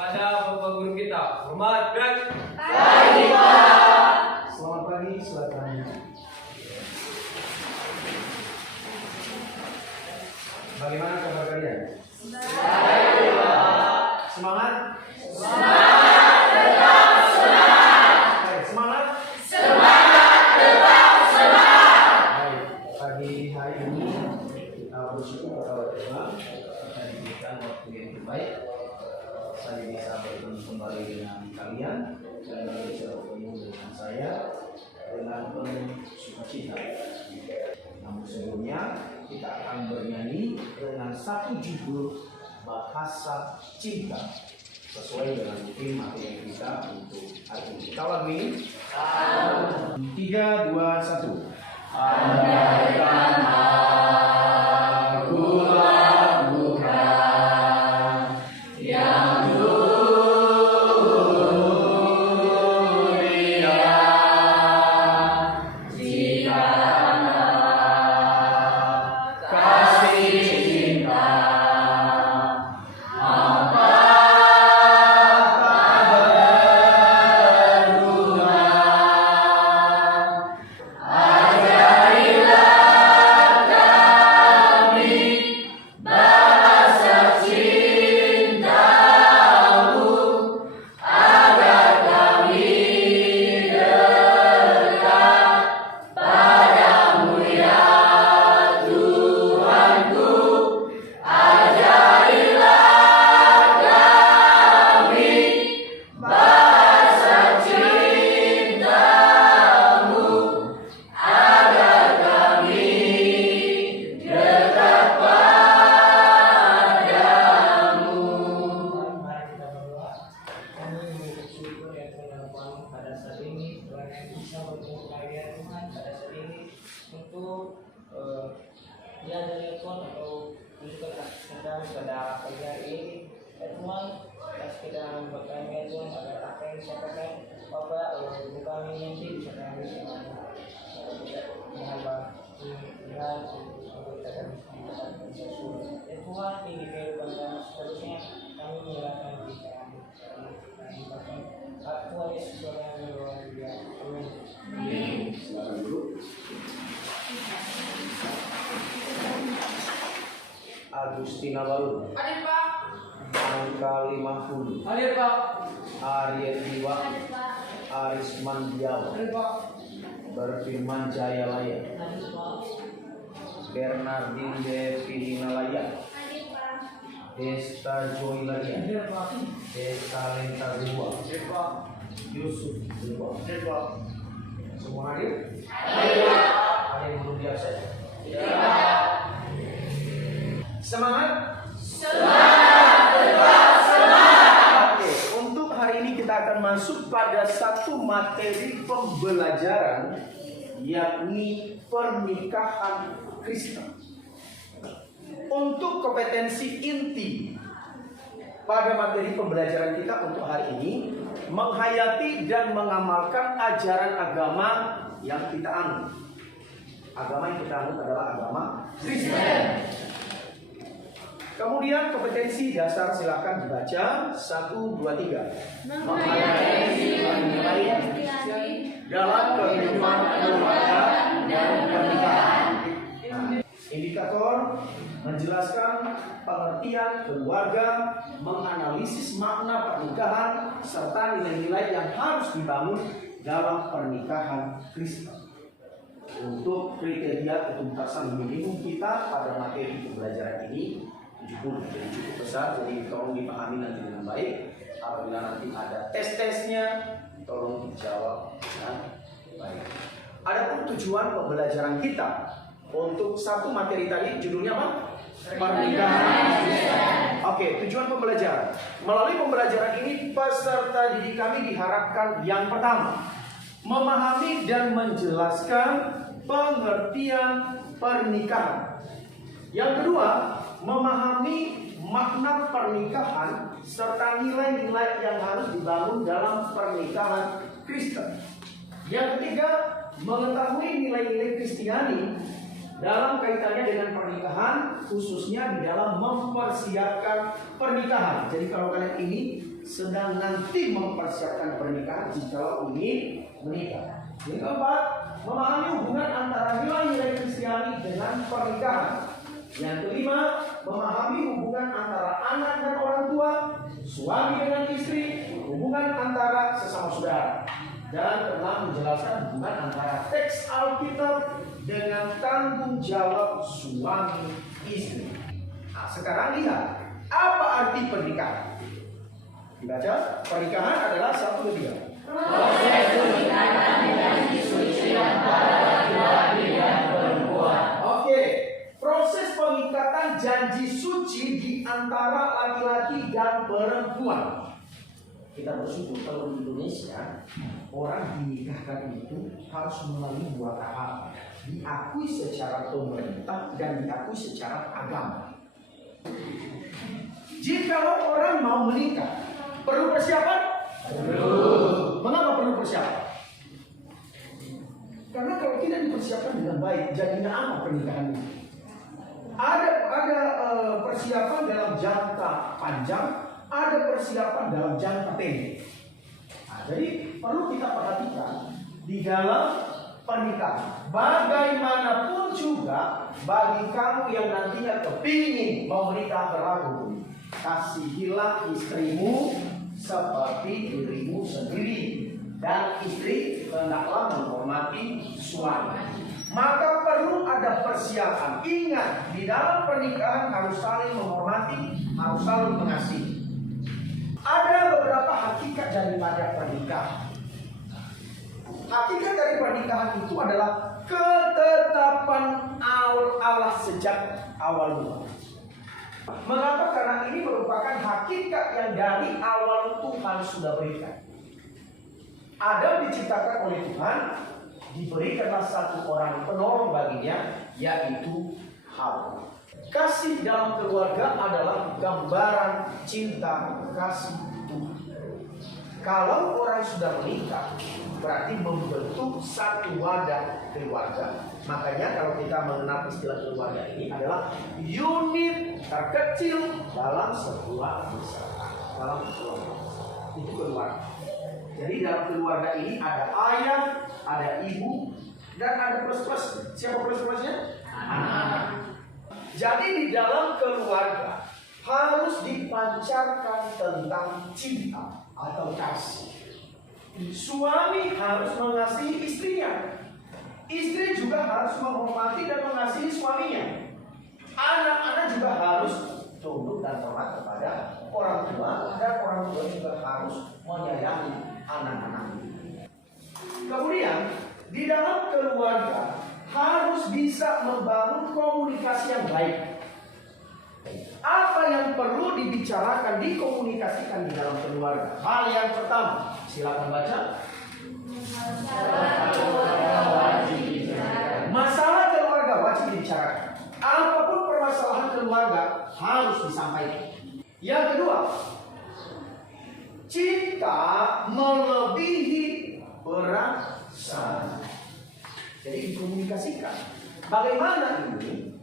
pada Bapak Guru kita. Hormat, Greg. Pagi, Pak. Selamat pagi, silakan. Bagaimana kabar kalian? Baik, Pak. Semangat? Semangat, tetap semangat. Baik, semangat? Semangat, tetap semangat. Baik, pagi hari ini kita bersyukur kepada Tuhan karena diberikan waktu yang terbaik. Saya bisa bertemu kembali dengan kalian dan bisa bertemu dengan saya dengan penuh sukacita. Namun sebelumnya kita akan bernyanyi dengan satu judul Bahasa Cinta sesuai dengan tema materi kita untuk hari ini. Kita lagi 3, 2, 1. Andaikan aku lakukan yang mulia, jika kasih cinta apa tak berguna, ajarilah kami bahasa cintamu agar kami dekat padamu ya Tuhanku. Ajarilah kami bahasa cintamu agar kami dekat padamu. Mari kita berdoa. Kami mengucap syukur yang terlampau pada saat ini Tuhan yang bisa bertemu kalian Tuhan pada saat ini untuk dia dari Tuhan atau untuk sedang pada pagi hari ini ya Tuhan kita bertanya Tuhan agar apa yang disampaikan Bapak ibu kami nanti bisa kami dengan menghamba Tuhan untuk kita kami ya Tuhan tinggi kehidupan dan seterusnya kami menyerahkan kita Tuhan Yesus yang luar biasa. Amin. Silakan dulu. Agustina Baru, Hadir, Pak. angka 50. Hadir, Pak. Arya Diwa, Hadir, Pak. Arisman Diawa, Hadir, Pak. Berfirman Jaya Laya, Hadir, Pak. Bernardin Devina Laya, Hadir, Pak. Desta Joy Laya, Hadir, Pak. Desta Lenta Dewa, Hadir, Pak. Yusuf Dewa. Hadir, Pak. Semua hadir? Hadir, Pak. Ada yang belum biasa? Tidak. Semangat? Semangat, tetap semangat. Oke, untuk hari ini kita akan masuk pada satu materi pembelajaran, yakni pernikahan Kristen. Untuk kompetensi inti pada materi pembelajaran kita untuk hari ini, menghayati dan mengamalkan ajaran agama yang kita anut. Agama yang kita anut adalah agama Kristen. Kemudian kompetensi dasar silakan dibaca 1, 2, 3. Menghayati nilai dalam kehidupan keluarga dan pernikahan. Nah, indikator menjelaskan pengertian keluarga, menganalisis makna pernikahan, serta nilai-nilai yang harus dibangun dalam pernikahan Kristen. Untuk kriteria ketuntasan minimum kita pada materi pembelajaran ini 70, jadi cukup besar, jadi tolong dipahami nanti dengan baik. Apabila nanti ada tes-tesnya, tolong dijawab dengan baik. Adapun tujuan pembelajaran kita untuk satu materi tadi judulnya apa? Pernikahan. Oke, tujuan pembelajaran. Melalui pembelajaran ini peserta didik kami diharapkan yang pertama, memahami dan menjelaskan pengertian pernikahan. Yang kedua, memahami makna pernikahan serta nilai-nilai yang harus dibangun dalam pernikahan Kristen. Yang ketiga, mengetahui nilai-nilai Kristiani dalam kaitannya dengan pernikahan, khususnya di dalam mempersiapkan pernikahan. Jadi kalau kalian ini sedang nanti mempersiapkan pernikahan, jikalau ingin menikah. Yang keempat, memahami hubungan antara nilai-nilai Kristiani dengan pernikahan. Yang kelima, memahami hubungan antara anak dan orang tua, suami dengan istri, hubungan antara sesama saudara. Dan keenam, menjelaskan hubungan antara teks Alkitab dengan tanggung jawab suami istri. Nah, sekarang lihat, apa arti pernikahan? Dibaca, pernikahan adalah satu ketiga. Proses pernikahan dengan disuci antara laki-laki dan perempuan. Oke, proses pengikatan janji suci di antara laki-laki dan perempuan. Kita bersyukur kalau di Indonesia orang dinikahkan itu harus melalui dua tahap, diakui secara pemerintah dan diakui secara agama. Jika orang mau menikah, perlu persiapan? Perlu. Mengapa perlu persiapan? Karena kalau tidak dipersiapkan dengan baik, jadinya apa pernikahan ini? Ada persiapan dalam jangka panjang, ada persiapan dalam jangka pendek. Nah, jadi perlu kita perhatikan di dalam pernikahan. Bagaimanapun juga bagi kamu yang nantinya kepingin mau menikah berlaku, kasihilah istrimu seperti dirimu sendiri, dan istri hendaklah menghormati suami. Maka perlu ada persiapan. Ingat, di dalam pernikahan harus saling menghormati, harus saling mengasihi. Ada beberapa hakikat daripada pernikahan. Hakikat dari pernikahan itu adalah ketetapan Allah sejak awal mula. Mengapa? Karena ini merupakan hakikat yang dari awal Tuhan sudah berikan. Adam diciptakan oleh Tuhan, diberikanlah satu orang penolong baginya, yaitu Hawa. Kasih dalam keluarga adalah gambaran cinta kasih Tuhan. Kalau orang sudah menikah, berarti membentuk satu wadah keluarga. Makanya kalau kita mengenal istilah keluarga ini adalah unit terkecil dalam sebuah masyarakat, dalam keluarga. Itu keluarga. Jadi dalam keluarga ini ada ayah, ada ibu, dan ada plus-plus. Siapa plus-plusnya? Anak. Jadi di dalam keluarga harus dipancarkan tentang cinta atau kasih. Suami harus mengasihi istrinya. Istri juga harus menghormati dan mengasihi suaminya. Anak-anak juga harus tunduk dan hormat kepada orang tua, dan orang tua juga harus menyayangi anak-anaknya. Kemudian di dalam keluarga harus bisa membangun komunikasi yang baik. Apa yang perlu dibicarakan, dikomunikasikan di dalam keluarga? Hal yang pertama, silakan baca. Masalah keluarga wajib dibicarakan. Apapun permasalahan keluarga harus disampaikan. Yang kedua, cinta melebihi perasaan. Jadi dikomunikasikan. Bagaimana ini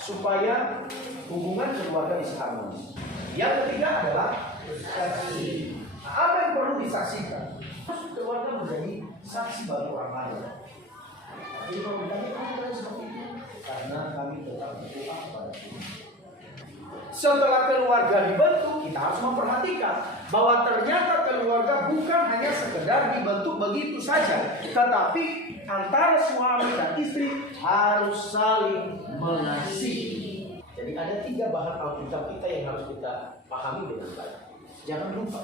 supaya hubungan keluarga bisa harmonis? Yang ketiga adalah saksi. Apa yang perlu disaksikan? Keluarga menjadi saksi bagi orang lain. Jadi kalau ditanya kamu seperti itu, karena kami tetap berdoa kepada Tuhan. Setelah keluarga dibentuk, kita harus memperhatikan bahwa ternyata keluarga bukan hanya sekedar dibentuk begitu saja, tetapi antara suami dan istri harus saling mengasihi. Jadi ada 3 bahan Alkitab kita yang harus kita pahami dengan baik. Jangan lupa,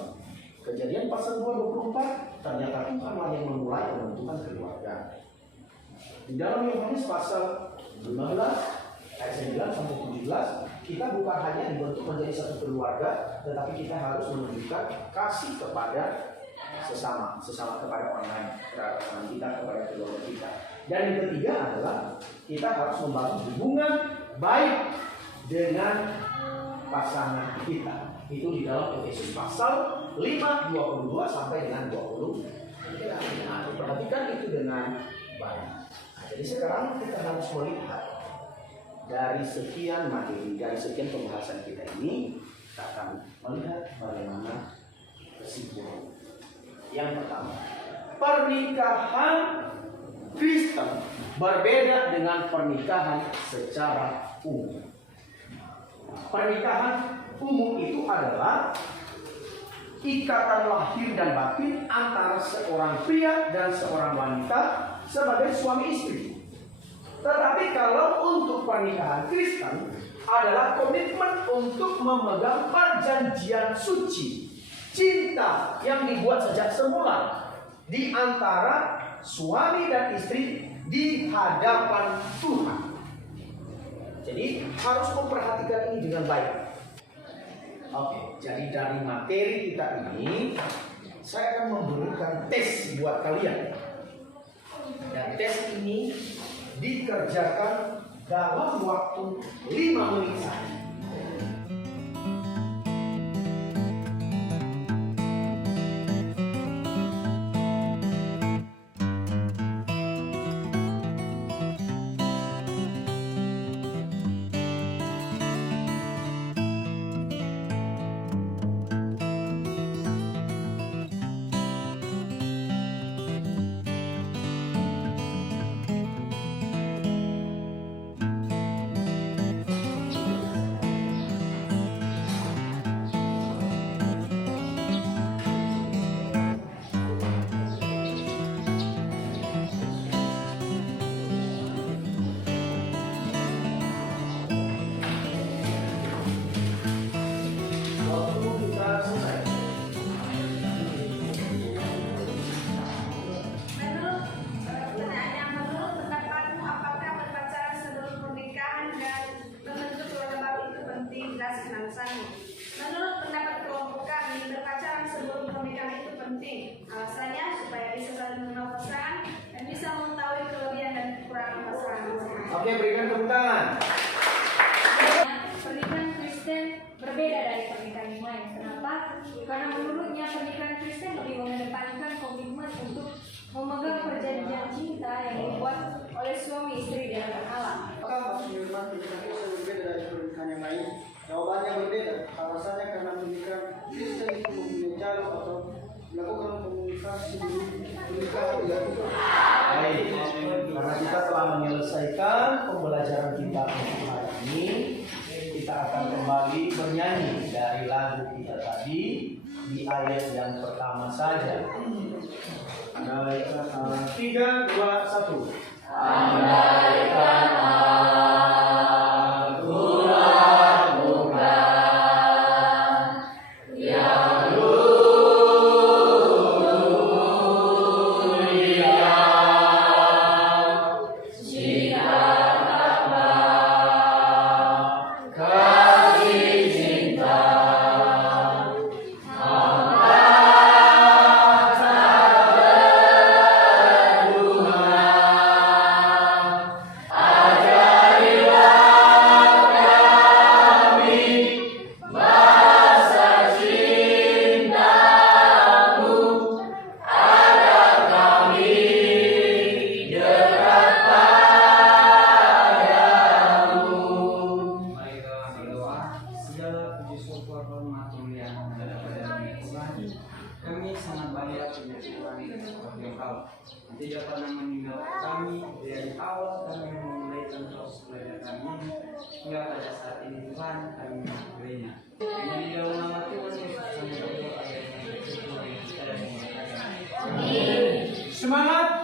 Kejadian pasal 2:24, ternyata Tuhanlah yang memulai pembentukan keluarga. Di dalam Yohanes pasal 15 ayat 9 sampai 17, kita bukan hanya dibentuk menjadi satu keluarga, tetapi kita harus menunjukkan kasih kepada sesama kepada orang lain, teman kita kepada keluarga kita. Dan yang ketiga adalah kita harus membangun hubungan baik dengan pasangan kita. Itu di dalam Efesus pasal 5:22 sampai dengan 20. Nah, perhatikan itu dengan baik. Nah, jadi sekarang kita harus melihat dari sekian materi, dari sekian pembahasan kita ini, kita akan melihat bagaimana kesimpulan. Yang pertama, pernikahan Kristen berbeda dengan pernikahan secara umum. Pernikahan umum itu adalah ikatan lahir dan batin antara seorang pria dan seorang wanita sebagai suami istri. Tetapi kalau untuk pernikahan Kristen adalah komitmen untuk memegang perjanjian suci, cinta yang dibuat sejak semula di antara suami dan istri di hadapan Tuhan. Jadi harus memperhatikan ini dengan baik. Oke, jadi dari materi kita ini saya akan memberikan tes buat kalian. Dan tes ini dikerjakan dalam waktu 5 menit saja. Menurut pendapat kelompok kami, berpacaran sebelum pernikahan itu penting. Alasannya supaya bisa saling mengenal pasangan dan bisa mengetahui kelebihan dan kekurangan pasangan. Oke, berikan tepuk tangan. Pernikahan Kristen berbeda dari pernikahan yang lain. Kenapa? Karena menurutnya pernikahan Kristen lebih mengedepankan komitmen untuk memegang perjanjian cinta yang dibuat oleh suami istri di hadapan Allah. Apakah maksud firman pernikahan Kristen berbeda dari pernikahan yang lain? Jawabannya berbeda. Alasannya karena pernikahan Kristen itu mempunyai cara atau melakukan komunikasi sebelum pernikahan dilakukan. Baik, karena kita telah menyelesaikan pembelajaran kita untuk hari ini, kita akan kembali bernyanyi dari lagu kita tadi di ayat yang pertama saja. Andaikan 3, 2, 1. Andaikan aku lakukan yang mulia, jika dapat kasih cinta, kami sangat banyak punya Tuhan sebagai Engkau. Tidak pernah meninggalkan kami dari awal kami memulai proses belajar kami hingga pada saat ini Tuhan kami memulainya. Di dalam nama Tuhan Yesus kami berdoa. Amin. Semangat.